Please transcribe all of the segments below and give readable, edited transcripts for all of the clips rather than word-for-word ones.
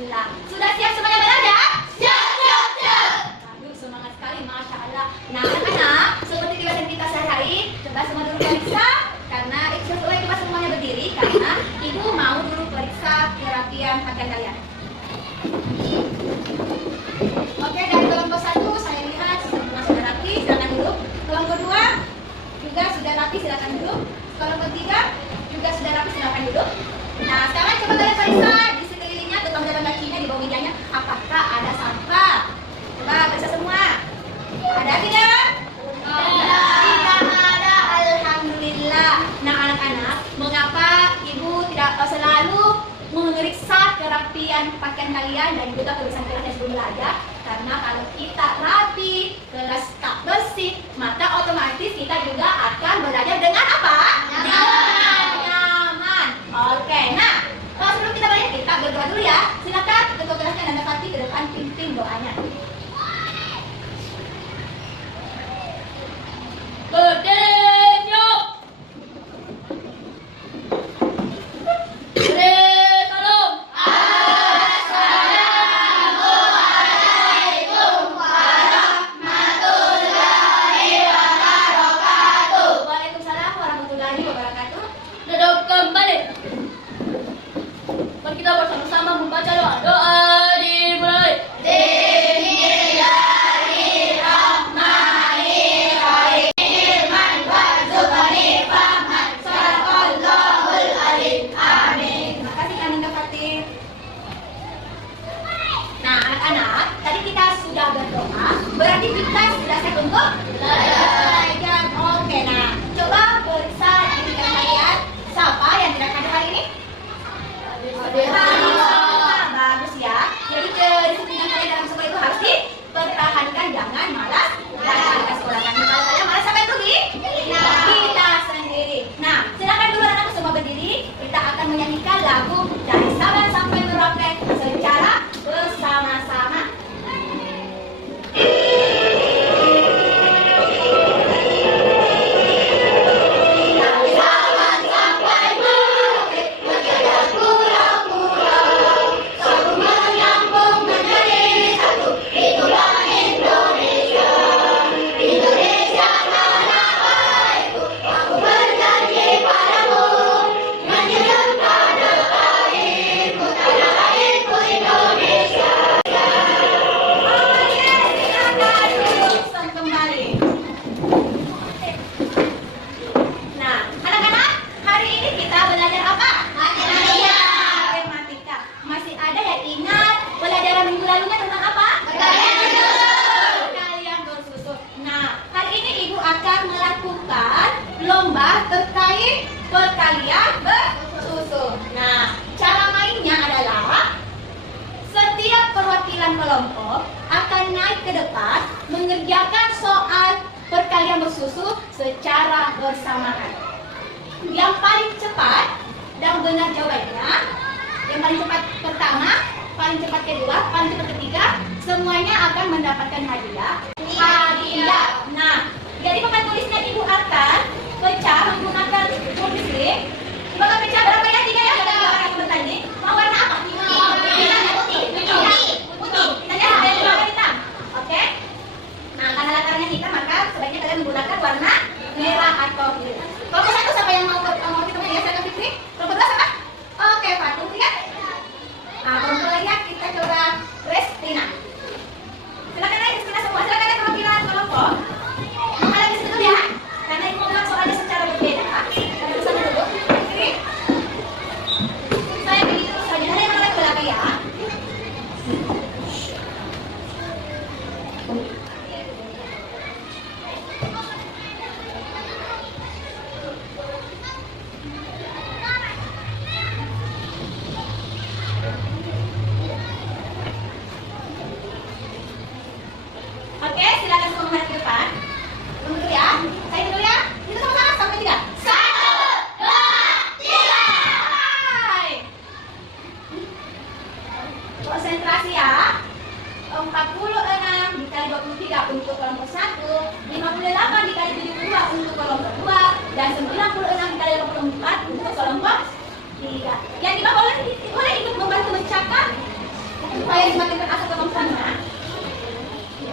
Alhamdulillah. Sudah siap semuanya belajar? Siap, siap, siap. Aduh, semangat sekali, Masya Allah. Nah, anak-anak, seperti kebiasaan kita sehari-hari, coba semua dulu periksa. Karena sesuai coba semuanya berdiri, karena ibu mau dulu periksa kerapian pakaian kalian. Oke, dari kelompok 1 saya lihat semua sudah rapi, silakan duduk. Kelompok 2 juga sudah rapi, silakan duduk. Kelompok 3 juga sudah rapi, silakan duduk. Nah, sekarang coba kalian periksa di sekelilingnya, tukang jalan kakinya, di bawah mejanya, apakah ada sampah? Coba periksa semua. Ada tidak? Tidak ada, alhamdulillah. Nah, anak-anak, mengapa ibu tidak selalu memeriksa kerapian pakaian kalian dan juga kebersihan kelas yang sebelum belajar? Karena kalau kita rapi, kelas tak bersih, maka otomatis kita juga akan belajar dengan apa? Nyaman. Oke, nah, sebelum kita belajar, kita berdoa dulu ya. Silakan ketua kelasnya dan dekati ke depan, pimpin doanya. Berdiri, yuk. Salam. Assalamualaikum warahmatullahi wabarakatuh. Waalaikumsalam warahmatullahi wabarakatuh. Duduk kembali. Mari kita bersama-sama membaca doa dimulai. Berarti kita sudah siap untuk belajar. Oke, nah, coba periksa diri kalian. Siapa yang tidak hadir hari ini? Bagus ya. Jadi kedisiplinan kalian dalam sekolah itu harus dipertahankan, jangan malas datang ke sekolah. Karena kalau kalian malas sampai pergi, kita sendiri. Nah, silakan dulu anak-anak semua berdiri. Kita akan menyanyikan lagu dari Sabang sampai Merauke secara bersama-sama. Lomba terkait perkalian bersusun. Nah, cara mainnya adalah setiap perwakilan kelompok akan naik ke depan mengerjakan soal perkalian bersusun secara bersamaan. Yang paling cepat dan benar jawabannya, yang paling cepat pertama, paling cepat kedua, paling cepat ketiga, semuanya akan mendapatkan hadiah. Nah, jadi papan tulisnya ibu akan pecah menggunakan tulis lip. Bakal pecah berapa ya? 3 ya? Kita akan bertanding. Mau warna apa? Putih. Kita lihat ada 2 warna hitam. Oke? Nah, karena latarnya hitam, maka sebaiknya kalian menggunakan warna merah atau biru. Kelompok 1 siapa yang mau kita ya? Saya Fikri. Kelompok 2 siapa? Oke, Fatul ya. Nah, kelompok lainnya kita coba Restina. Silakan naik Restina semua. Silakan naik perwakilan kelompok. Kalian di situ ya. Karena ibu bilang soalnya secara berbeda. Kalian bersama dulu. Oke. Saya pilih terus saja. Ada yang mana belakang ya? Oke, silakan semua menghadap ke depan. Tunggu dulu ya. Saya dulu ya. Itu sama-sama sampai 3. 1, 2, 3. Hai. Konsentrasi ya. 46 dikali 23 untuk kelompok 1, 58 dikali 72 untuk kelompok 2, dan 96 dikali 24 untuk kelompok 3. Yang di bawah boleh ikut membantu mencatat yang semakin berasal kemampuannya.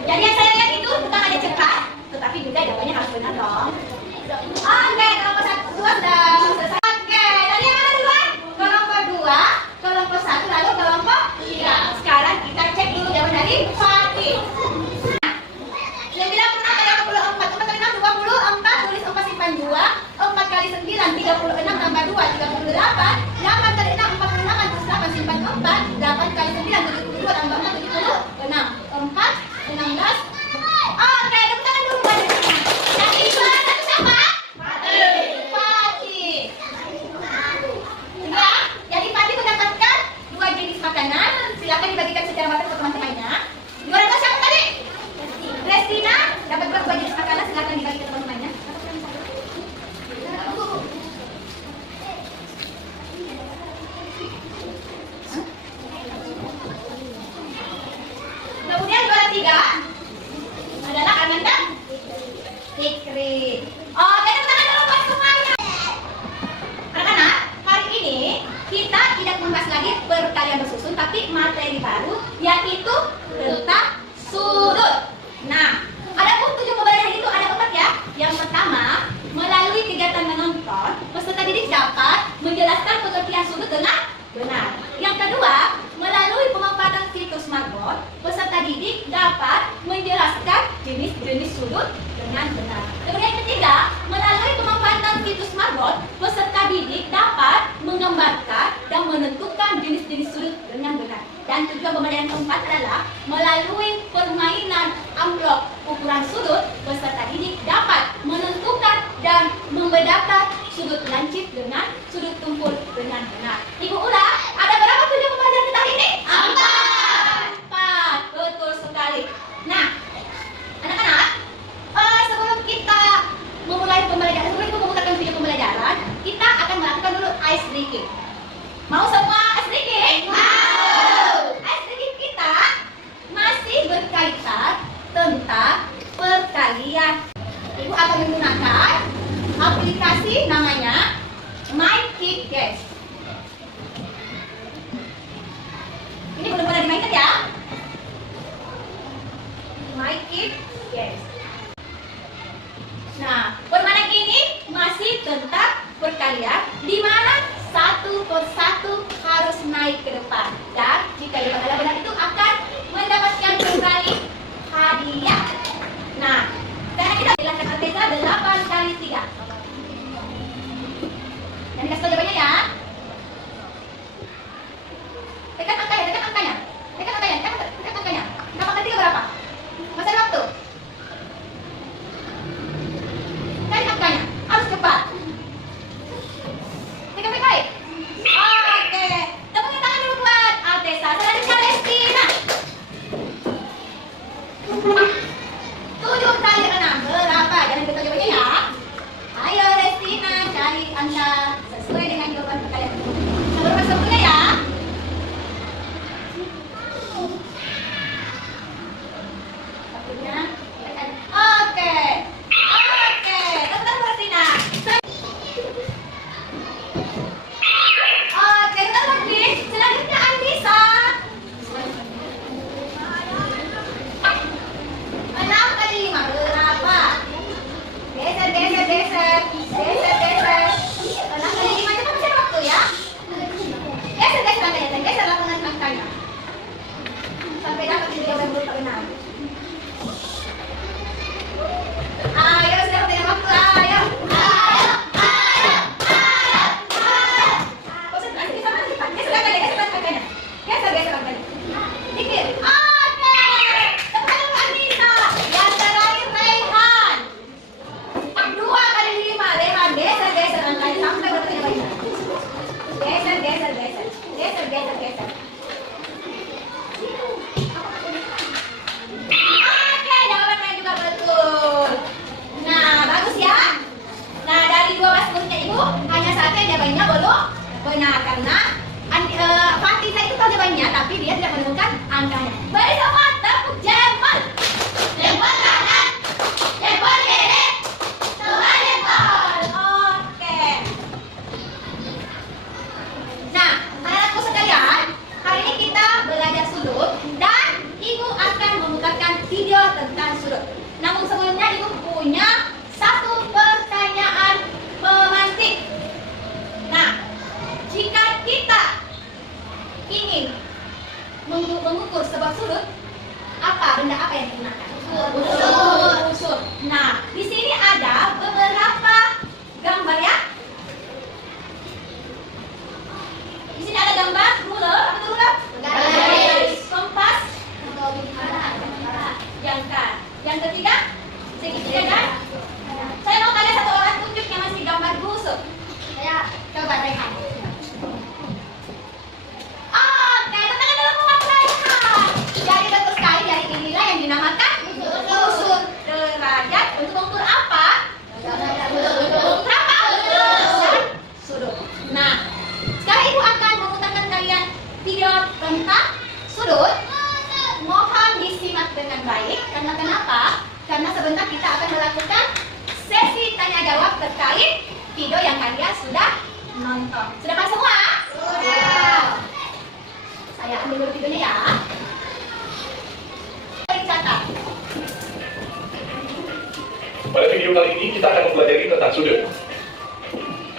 Jadi yang saya lihat itu bukan hanya cepat, tetapi juga jawabannya harus benar dong. Oke, kelompok 1 sudah selesai. Oke, tadi yang mana duluan? Kelompok 2, kelompok 1, lalu kelompok 3. Sekarang kita cek dulu jawaban dari Fatih. 96 kali 64, 4 kali 6, 24, tulis 4 simpan 2, 4 kali 9, 36 tambah 2, 38, 8 kali 6, 46, tulis 8 simpan 4, 8 kali 9, 72 tambah 4, 76, 4, 16. Oke, tepuk tangan dulu buat yang ini juara 1 siapa? Fatih. Ya, jadi Fatih mendapatkan 2 jenis makanan. Silakan dibagikan secara merata ke teman-temannya. Juara 2 siapa tadi? Restina dapat berapa jenis makanan? Silakan dibagi ke teman-temannya. Kemudian juara 3 adalah Ananda Fikri. Oke, tepuk tangan dulu buat semuanya. Anak-anak, hari ini kita tidak membahas lagi perkalian bersusun, tapi materi baru yaitu tentang sudut. Nah, ada pun 7 pembelajaran itu ada 4 ya. Yang pertama, melalui kegiatan menonton, peserta didik dapat menjelaskan pengertian sudut dengan benar. Yang kedua, melalui pemanfaatan situs Smartboard, peserta didik dapat menjelaskan jenis-jenis sudut dengan benar. Kemudian yang ketiga, melalui pemanfaatan situs Smartboard, peserta didik dapat menggambarkan dan menentukan jenis-jenis sudut dengan benar. Dan tujuan pembelajaran keempat adalah melalui permainan amplop ukuran sudut, peserta didik dapat menentukan dan membedakan sudut lancip dengan sudut tumpul dengan benar. Ibu Ula, ada berapa tujuan pembelajaran kita hari ini? 4. Betul sekali. Nah, anak-anak, sebelum kita memulai pembelajaran, sebelum kita memulakan video pembelajaran, kita akan melakukan dulu ice breaking. Mau semua ice breaking? Mau. Ice breaking kita masih berkaitan tentang perkalian. Ibu akan menggunakan aplikasi namanya MyKidGuess. Ini belum pernah dimainkan ya? MyKidGuess. Nah, permainan ini masih tentang perkalian, di mana satu persatu harus naik ke depan. Dan jika jawaban adalah benar itu akan mendapatkan kembali hadiah. Nah, karena kita bilang Arteza 8 kali 3. Dan dikasih tahu jawabannya ya. Tekan angkanya, tekan angkanya. Tekan angkanya, tekan angkanya. 8 kali 3 berapa? Masih ada waktu. Cari angkanya, harus cepat. Tekan baik-baik. Oke, tepuk tangan dulu buat Arteza. Selanjutnya Restina. 7 kali 6 berapa? Jangan lupa jawabannya ya. Ayo Restina, cari angka sesuai dengan jawaban perkalian. Nomor satunya ya. Satunya. Oke. Oke, teman-teman Restina. Oke, teman-teman please. Selanjutnya Anissa. 6 kali 5 berapa? Geser, geser, geser. Geser, geser. 6 kali 5 itu masih ada waktu ya. Geser, geser angkanya. Geser lapangan angkanya. Sampai dapat jawaban berupa 6. Ayo, sudah punya waktu. Ayo. Ayo. Ayo. Ayo. Ayo. Konsentrasi di sana. Geser angkanya. Geser angkanya. Geser, geser angkanya. Dikit. Oke. Tepat dulu Anissa. Yang terakhir Rehan. 2 kali 5. Rehan. Geser, geser angkanya. Sampai berapa jawabannya? Geser, geser, geser. Geser, geser, geser. Oke, jawabannya juga betul. Nah, bagus ya. Nah, dari 12 muridnya Ibu, hanya satu yang jawabannya belum benar karena Fatih itu tahu jawabannya, tapi dia tidak menemukan angkanya. Beri semua tepuk jempol. Jempol kanan, jempol kiri, semua jempol. Oke. Nah, anak-anakku sekalian, hari ini kita belajar sudut. punya satu pertanyaan pemantik. Nah, jika kita ingin mengukur sebuah sudut, benda apa yang digunakan? Unsur. Nah, di sini ada beberapa gambar ya. Di sini ada gambar ruler, apa itu ruler? Garis. Kompas. Jangkar. Yang ketiga, segitiga dan. Saya mau kalian satu orang tunjuk yang masih gambar busuk. Saya coba Rehan. Oke, tangan dalam rumah Rehan. Jadi betul sekali, dari inilah yang dinamakan unsur derajat. Untuk mengukur apa? Untuk apa? Sudut. Nah, sekarang ibu akan memutarkan kalian video tentang sudut. Mohon disimak dengan baik. Karena kenapa? Karena sebentar kita akan melakukan sesi tanya jawab terkait video yang kalian sudah nonton. Sudah paham semua? Sudah. Saya ambil dulu videonya ya. Catat. Pada video kali ini kita akan mempelajari tentang sudut.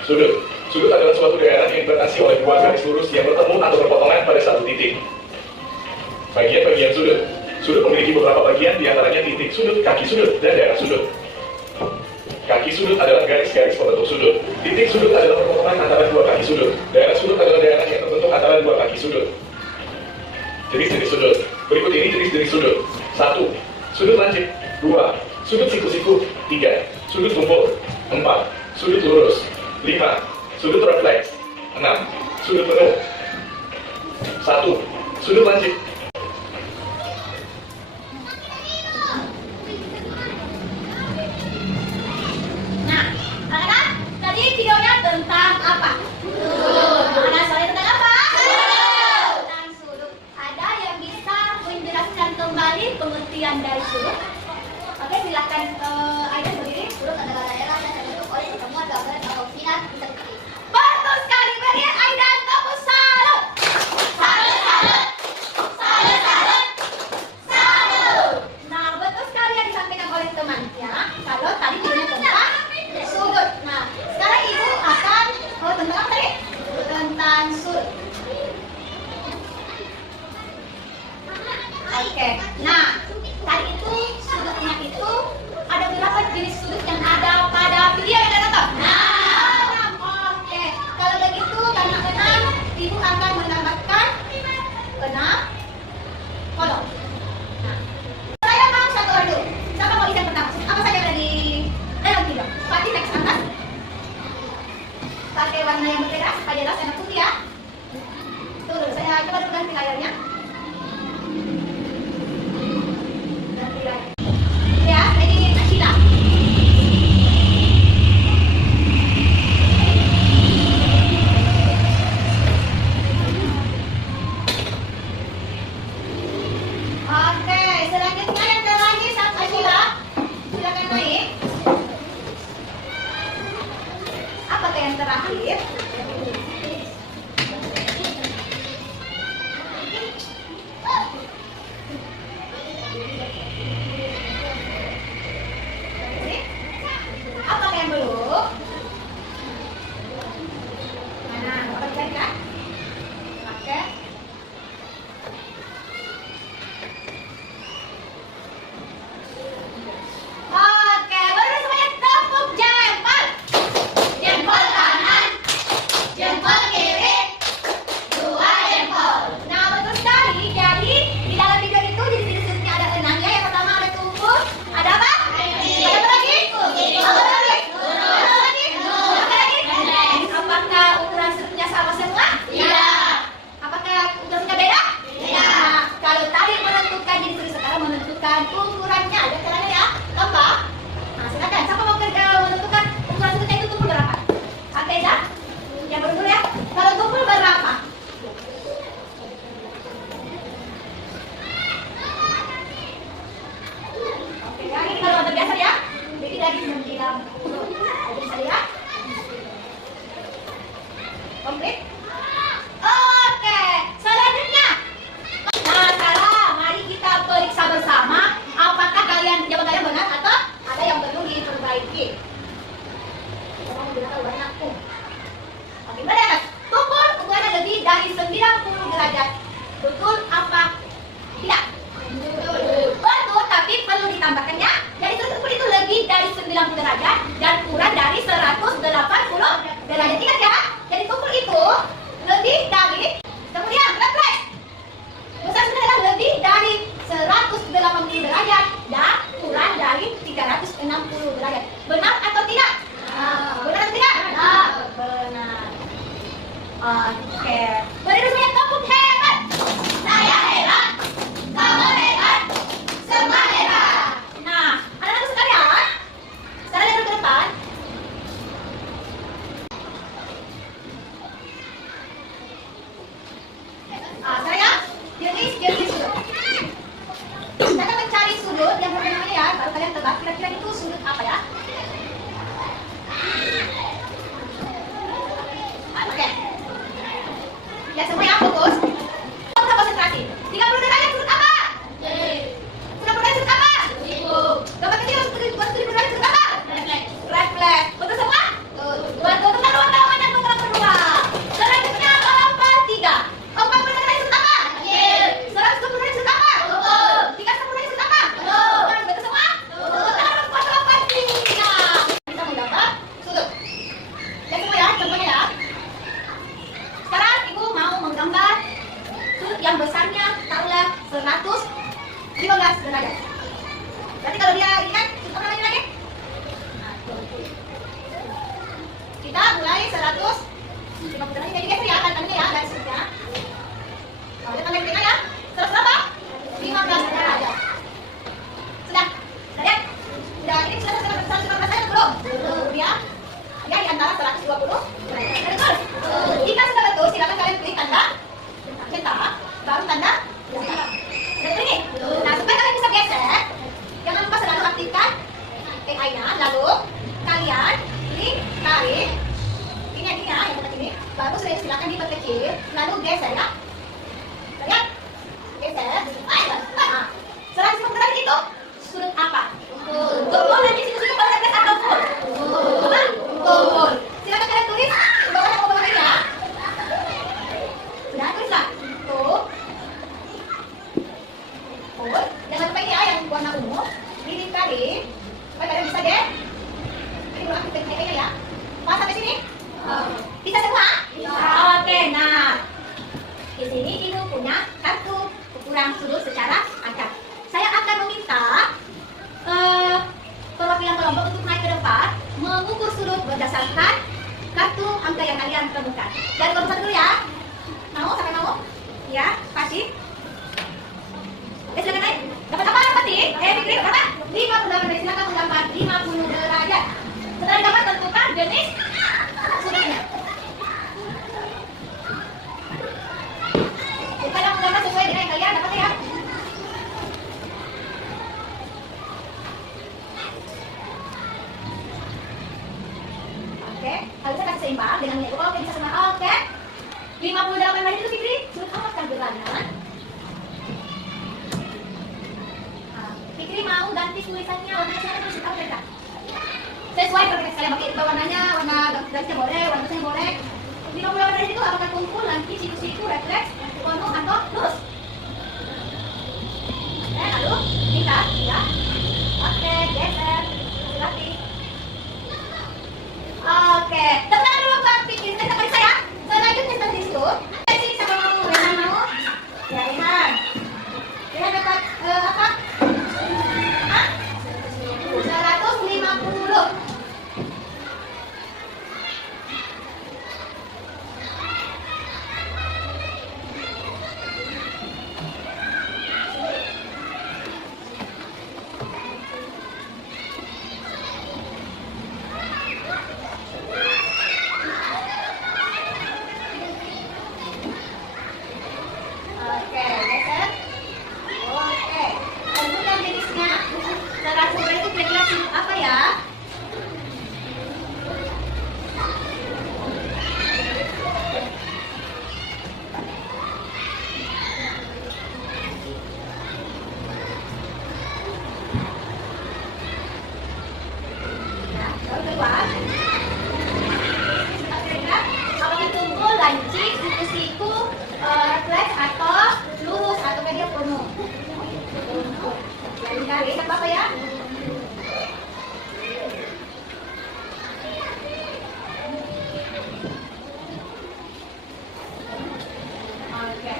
Sudut adalah suatu daerah yang dibatasi oleh dua garis lurus yang bertemu atau berpotongan pada satu titik. Bagian-bagian sudut. Sudut memiliki beberapa bagian, diantaranya titik sudut, kaki sudut, dan daerah sudut. Kaki sudut adalah garis-garis pembentuk sudut. Titik sudut adalah perpotongan antara dua kaki sudut. Daerah sudut adalah daerah yang terbentuk antara dua kaki sudut. Jenis-jenis sudut. Berikut ini jenis-jenis sudut. 1. Sudut lancip. 2. Sudut siku-siku. 3. Sudut tumpul. 4. Sudut lurus. 5. Sudut refleks. 6. Sudut penuh. 1. Sudut lancip. Nah, anak-anak, tadi videonya tentang apa? Anak-anak, soalnya tentang apa? Tentang sudut. Ada yang bisa menjelaskan kembali pengertian dari sudut? Oke, silakan. Aida berdiri. Sudut adalah daerah yang terbentuk oleh pertemuan dua garis atau sinar interseksi. Betul sekali, beri Aida tepuk salut. Salut, salut. Salut, salut. Salut. Nah, betul sekali yang disampaikan oleh temannya. Kalau tadi videonya tentang sudut. Nah, sekarang ibu akan tentang apa tadi? Tentang sudut. Oke. Nah, tadi itu sudutnya itu ada berapa jenis sudut yang ada pada video yang kita tonton? Nah, oke. Kalau begitu, karena enam, ibu akan menambahkan 6 kolom. Nah, saya mau satu orang dulu. Siapa mau lihat pertama? Apa saja ada di dalam video? Pasti teks atas. Pakai warna yang berbeda, supaya jelas warna putih ya. Tunggu, saya coba dulu ganti layarnya. kalian tebak kira-kira itu sudut apa ya? Oke. Lihat semua ya, fokus. Kita konsentrasi. 30 derajat sudut apa? 90 derajat sudut apa? Gambar kecil sudut derajat sudut apa? Refleks. Betul semua? Betul. Teman ruang yang bergerak berdua. Selanjutnya lompat 3. 40 derajat sudut apa? 120 derajat sudut apa? 360 derajat sudut apa? Betul semua? Lompat 3. Kita menggambar sudut. Lihat semua ya, contohnya ya. Sekarang ibu mau menggambar sudut yang besarnya taruhlah 115 derajat. Berarti kalau dia ini kan sudut apa namanya lagi? Kita mulai 150 derajat. Jadi geser ya tangannya ya dari sudutnya. Kalau kita tangan kita ya 100 berapa? 15 derajat. Sudah? Sudah lihat? Sudah ini sudah 115 derajat belum? Belum ya. Ya di antara 120. Betul. Jika sudah betul, silakan kalian klik tanda cetak, baru tanda datar. Betul ini? Nah, supaya kalian bisa geser, jangan lupa selalu aktifkan AI-nya. Lalu kalian klik tarik ini ya, yang dekat ini. Baru silakan diperkecil, lalu geser ya. Lihat? Geser. Nah, 150 derajat itu sudut apa? Tumpul nanti situ-situ kalau ada atau full? Apa? Tumpul. Silakan kalian tulis di bawah ya. Sudah tulislah. Tuh. Full. Jangan lupa ini ya yang warna ungu. Dilingkari. Supaya kalian bisa deh. Ini ulang kita ya. Pas sampai sini? Bisa semua? Oke, nah. Di sini ibu punya kartu ukuran sudut secara acak. Saya akan meminta perwakilan kelompok untuk naik ke depan mengukur sudut berdasarkan kartu angka yang kalian temukan. Dari kelompok satu dulu ya. Mau sampai mau? Ya, pasti. Silakan naik. Dapat apa pasti? Fikri, berapa? 50 derajat. Silakan menggambar 50 derajat. Setelah digambar tentukan jenis sudutnya. Kita yang menggambar sesuai dengan yang kalian dapat ya. Oke, kalau bisa kasih seimbang dengan nilai. Oke, bisa sama. Oke. 58 menit itu Fikri, sudut apa kan berwarna? Fikri mau ganti tulisannya warna siapa tulis apa beda? Sesuai pergerakan kalian pakai warnanya, warna garisnya boleh, warnanya boleh. 58 menit itu apakah kumpul nanti situ-situ refleks, penuh atau lurus? Lalu kita ya. Oke, geser. Latih. Oke, teman dulu buat Fikri, saya kembali saya. Selanjutnya seperti itu. Sini sama mau, Rehan mau? Ya Rehan. Rehan dapat apa? Hah? 150. Oke, geser. Oke, tentukan jenisnya. Cara seperti itu kira-kira sudut apa ya? Nah, baru keluar. Kira-kira apakah tumpul, lancip, siku-siku, refleks atau lurus atau dia penuh? Jadi cari apa ya? Oke.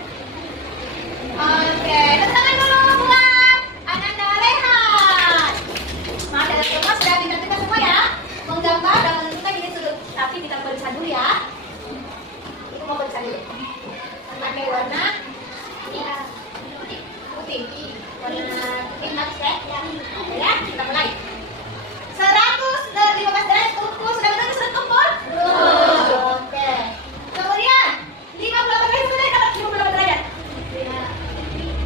Oke, tepuk tangan dulu buat Ananda Rehan. Mari semua sudah pintar-pintar semua ya. Menggambar dan menentukan jenis sudut. Tapi kita periksa dulu ya. Ibu mau periksa dulu. Pakai warna putih. Warna pink ya. Oke ya, kita mulai. 115 derajat ukur sudah betul sudut kumpul? Oke. Kemudian 58 derajat sudah dapat 58 derajat.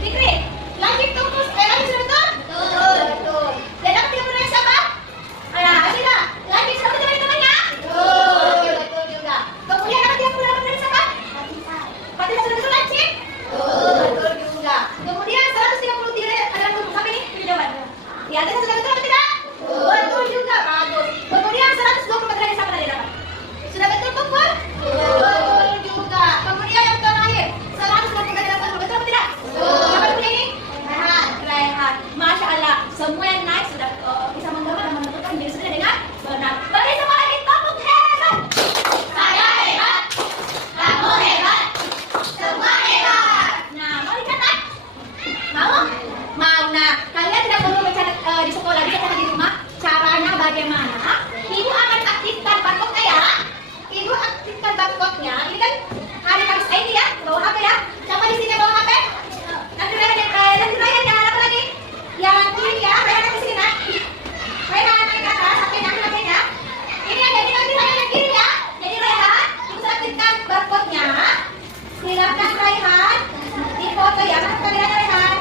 Fikri, lanjut tungkus, lanjut sudah betul? Betul. Dan dapat bagaimana? Ibu akan aktifkan barcode ya. Ibu aktifkan barcode-nya. Ini kan hari Kamis ini ya. Bawa HP ya. Siapa di sini bawa HP? Nanti Rayhan jangan apa lagi? Yang kuning ya. Rayhan ke sini nak. Rayhan naik ke atas. HP-nya HP-nya. Ini ada di nanti Rayhan yang kirim ya. Jadi Rayhan, ibu aktifkan barcode-nya. Silakan Rayhan. Di foto ya. Mana kameranya Rayhan?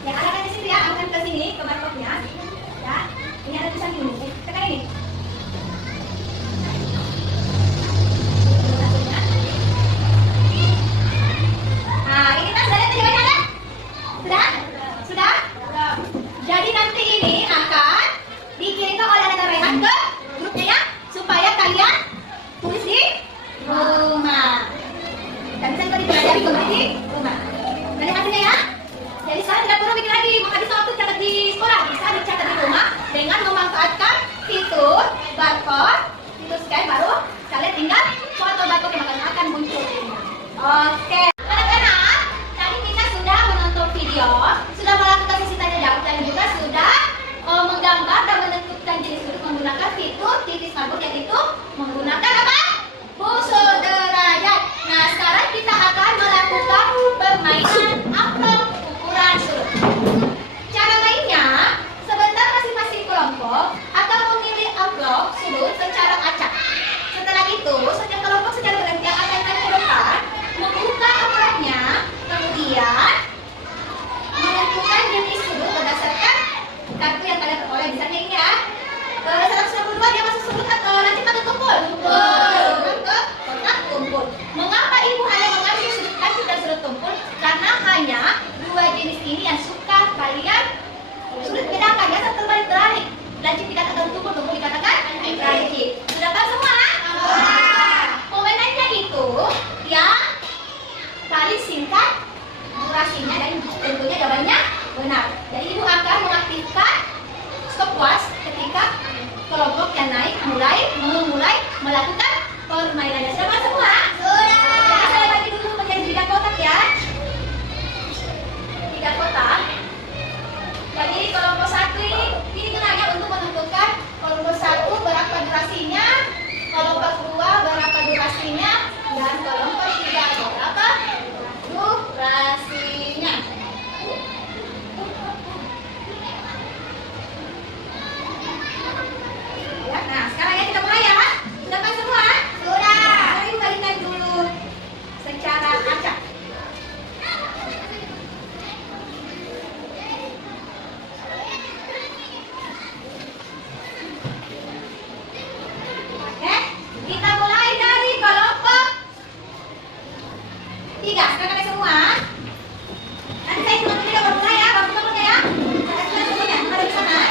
Yang ada di sini ya. Akan ke sini ke barcode-nya. Ya. Ini ada tulisan ini. Tekan ini. Nah, ini kan sudah lihat jawabannya ada? Sudah? Sudah? Jadi nanti ini akan dikirimkan oleh anak Rayhan ke grupnya ya, supaya kalian tulis di rumah. Dan bisa juga dipelajari kembali di rumah. Dari hasilnya ya. Jadi sekarang tidak perlu bikin lagi menghabiskan waktu catat di sekolah, bisa dicatat di rumah dengan memanfaatkan fitur barcode, fitur scan baru kalian tinggal foto barcode yang akan muncul di rumah. Oke. Anak-anak, tadi kita sudah menonton video, sudah melakukan sesi tanya jawab dan juga sudah menggambar dan menentukan jenis sudut menggunakan fitur titik marbot, yaitu menggunakan apa? Musuh derajat. Nah, sekarang kita akan melakukan permainan amplop ukuran sudut. Cara mainnya, sebentar masing-masing kelompok akan memilih amplop sudut secara acak. Setelah itu, setiap kelompok secara bergantian akan naik ke depan, membuka amplopnya, kemudian menentukan jenis sudut berdasarkan kartu yang kalian peroleh. Misalnya ini ya, 192 dia masuk sudut atau nanti pakai tumpul? Kotak tumpul. Mengapa ibu hanya mengambil sudut kaki dan sudut tumpul? Karena hanya dua jenis ini yang suka kalian sudut bedakan ya, terbalik-balik. Lancip dikatakan tumpul, tumpul dikatakan lancip. Sudah tahu semua? Permainannya itu yang paling singkat durasinya dan tentunya jawabannya benar. Jadi ibu akan mengaktifkan stopwatch ketika kelompok yang naik memulai melakukan permainannya. Sudah semua? Sudah. Jadi saya bagi dulu menjadi 3 kotak ya. 3 kotak. Jadi kelompok 1 ini gunanya untuk menentukan kelompok 1 berapa durasinya, kelompok 2 berapa durasinya, dan kelompok 3 berapa durasinya. Ya, nah sekarang ya kita mulai ya. Sudah kan semua? Sudah. Sekarang ibu balikan dulu secara acak. Oke, kita mulai dari kelompok 3. Sudah kan semua? Nanti saya hitung dulu baru mulai ya, baru mulai ya. Saya hitung dulu ya, ada di sana.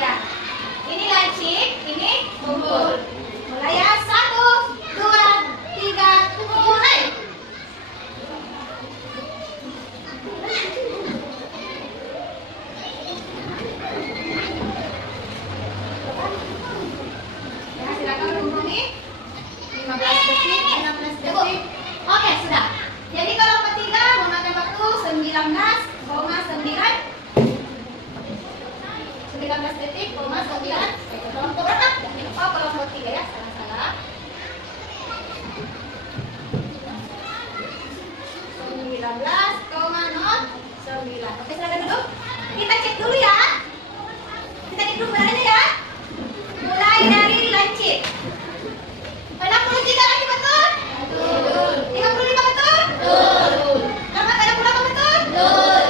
Ya, ini lancip, ini tumpul. Mulai ya, 1, 2, 3, mulai. Ya, silakan hubungi 15 detik, 16 detik. Oke, sudah. Jadi kalau ketiga memakan waktu 19,9 detik, 9. Kelompok berapa? Oh, kelompok 3 ya, salah. 19,09. Oke, silakan duduk. Kita cek dulu ya. Kita cek dulu berananya ya. Mulai dari lancip. 63 lagi betul? Betul. 55 betul? Betul. 68 betul? Betul.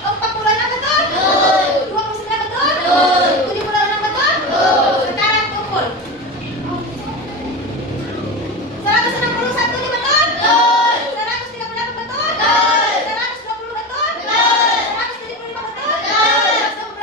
46 betul? Betul. 29 betul? Betul. 76 betul? Betul. Sekarang tumpul. 161 ini betul? Betul. 138 betul? Betul. 120 betul? Betul. 175 betul? Betul.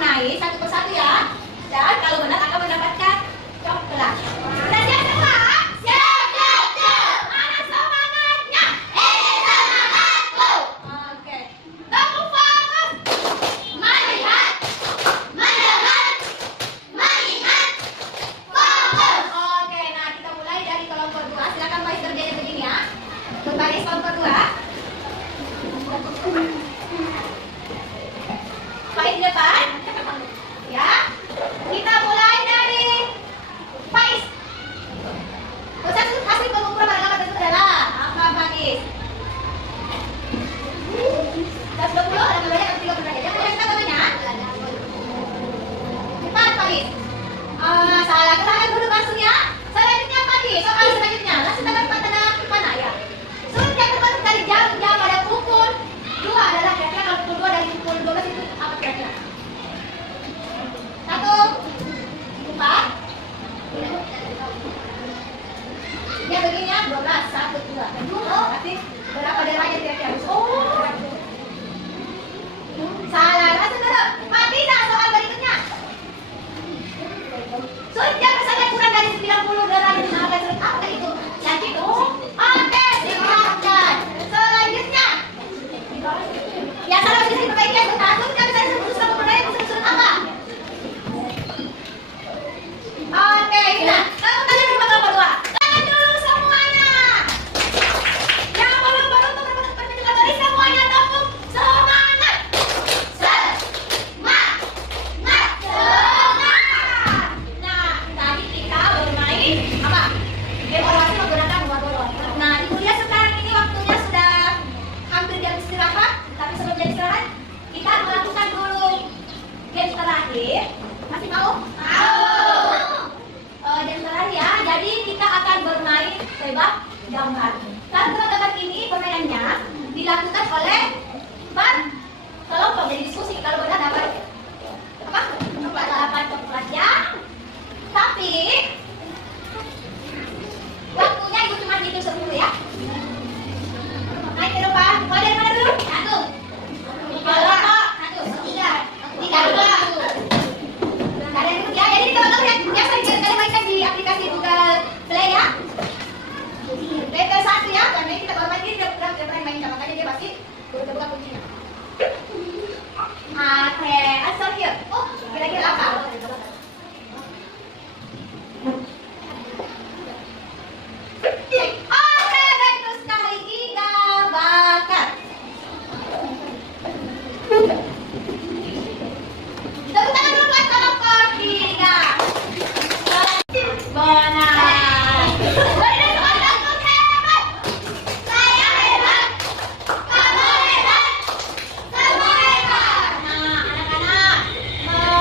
warnai satu persatu ya. Dan kalau benar akan mendapatkan coklat. Sudah siap semua? Siap, siap, siap. Mana semangatnya? Ini semangatku. Oke. Tepuk fokus. Melihat, mendengar, mengingat, fokus. Oke, nah kita mulai dari kelompok 2. Silakan Faiz kerjanya begini ya. Berbaris kelompok 2. Faiz di depan. Ya. Kita mulai dari Faiz. Proses hasil pengukuran pada gambar tersebut adalah apa, Faiz? 120 ada banyak atau 30 derajat. Yang boleh kita katanya? Cepat, Faiz. Salah, gerakan dulu langsung ya. Selanjutnya, Faiz. Soal selanjutnya. Langsung tangan tanda panah ya. Sudut yang terbentuk dari jam pada pukul 2 adalah kira-kira kalau pukul 2 dari pukul 12 itu apa kira-kira? 1, 4. Ya begini ya, 12, 1, 2. Berarti berapa derajat kira-kira? Oh. Salah, langsung dulu. Martina, soal berikutnya. Sudut jam misalnya kurang dari 90 derajat. Nah, sudut apa itu? Jadi itu. Oke, silakan. Selanjutnya. Ya, salah bisa diperbaiki ya. Sudut jam misalnya 190 derajat, sudut apa? Oke, nah, kamu tadi berapa nomor 2? Tangan dulu semuanya. Yang baru-baru untuk pertunjukan dari semuanya tepuk semangat. Semangat. Semangat. Nah, tadi kita bermain apa? Evaluasi menggunakan bola. Nah, Ibu lihat sekarang ini waktunya sudah hampir jam istirahat. Tapi sebelum jam istirahat, kita melakukan dulu game terakhir. Masih mau? Yang terakhir ya, jadi kita akan bermain tebak gambar. Kalau tebak gambar ini permainannya dilakukan oleh kelompok, jadi diskusi. Kalau benar dapat apa? Dapat coklat ya. Tapi waktunya itu cuma hitung 10 ya. Naik ke depan. Mulai dari mana dulu? 1, 2, 3, 2. Ada yang ikut ya, jadi teman-teman yang biasa kalian mainkan di aplikasi Google Play ya. Level 1 ya, karena ini kita kalau main ini udah pernah main, makanya dia pasti udah buka kuncinya. Oke, answer here. Oh, kira-kira apa? Oke, betul sekali. Iga bakar. Tepuk tangan dulu buat kelompok 3. Benar. Berikan soal kelompok hebat. Saya hebat. Kamu hebat. Semua hebat. Nah, anak-anak,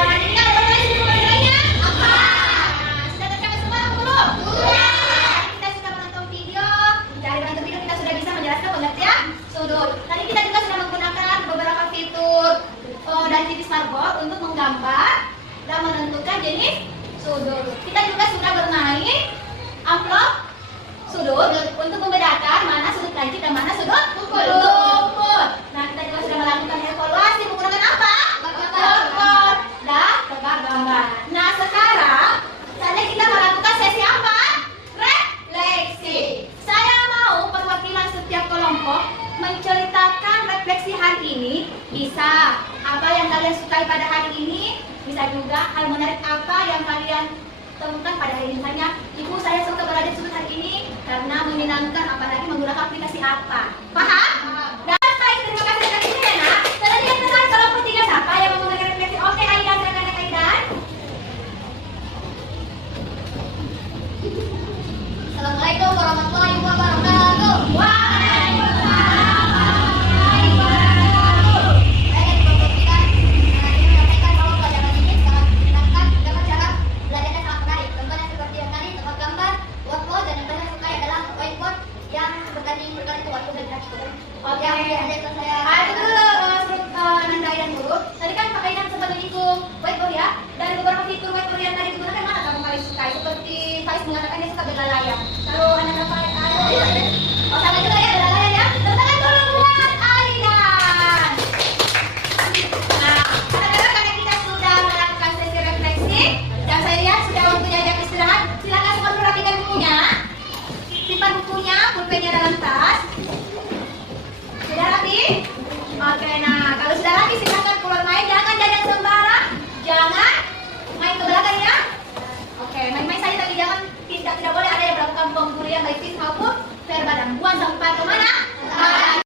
nanti kita bermain di rumah-rumahnya. Apa? Sudah tercapai semua belum? Sudah. Kita sudah menonton video. Dari menonton video kita sudah bisa menjelaskan pengertian sudut. Tadi kita juga sudah menggunakan beberapa fitur dan jenis marbot untuk menggambar dan menentukan jenis sudut. Kita juga sudah bermain amplop sudut untuk membedakan mana sudut lancip dan mana sudut luput. Nah, kita juga sudah melakukan evaluasi menggunakan apa? Rapor dan tebak gambar. Nah, sekarang saatnya kita melakukan sesi apa? Refleksi. Saya mau perwakilan setiap kelompok menceritakan refleksi hari ini. Bisa apa yang kalian sukai pada hari ini, bisa juga hal menarik apa yang kalian temukan pada hari ini. Misalnya, Ibu, saya suka berada di sudut hari ini karena menyenangkan, apalagi menggunakan aplikasi apa. Paham? Dan baik, terima kasih dari sini ya nak. Selanjutnya kita kelompok 3 siapa yang mau memberikan refleksi? Oke, Aidan, silakan Aidan. Assalamualaikum warahmatullahi wabarakatuh. Waalaikumsalam. Saya dari kelompok 3 ingin menyampaikan bahwa pelajaran ini sangat menyenangkan dengan cara belajarnya sangat menarik. Contohnya seperti yang tadi, tebak gambar, whiteboard, dan yang paling saya suka adalah whiteboard yang berkali-kali itu waktu belajar. Oke. Itu saya. Itu dulu Nanda Aidan dulu. Tadi kan Kak Aidan sempat menyinggung whiteboard ya. Dan beberapa fitur whiteboard yang tadi digunakan mana kamu paling suka? Seperti Faiz mengatakan dia suka berlayar. Kalau anak-anak sama juga ya berlayar ya. Teman-teman dulu buat Aidan. Nah, kadang-kadang karena kita sudah nilainya dalam tas? Sudah rapi? Oke, nah kalau sudah rapi silakan keluar main, jangan jajan sembarangan.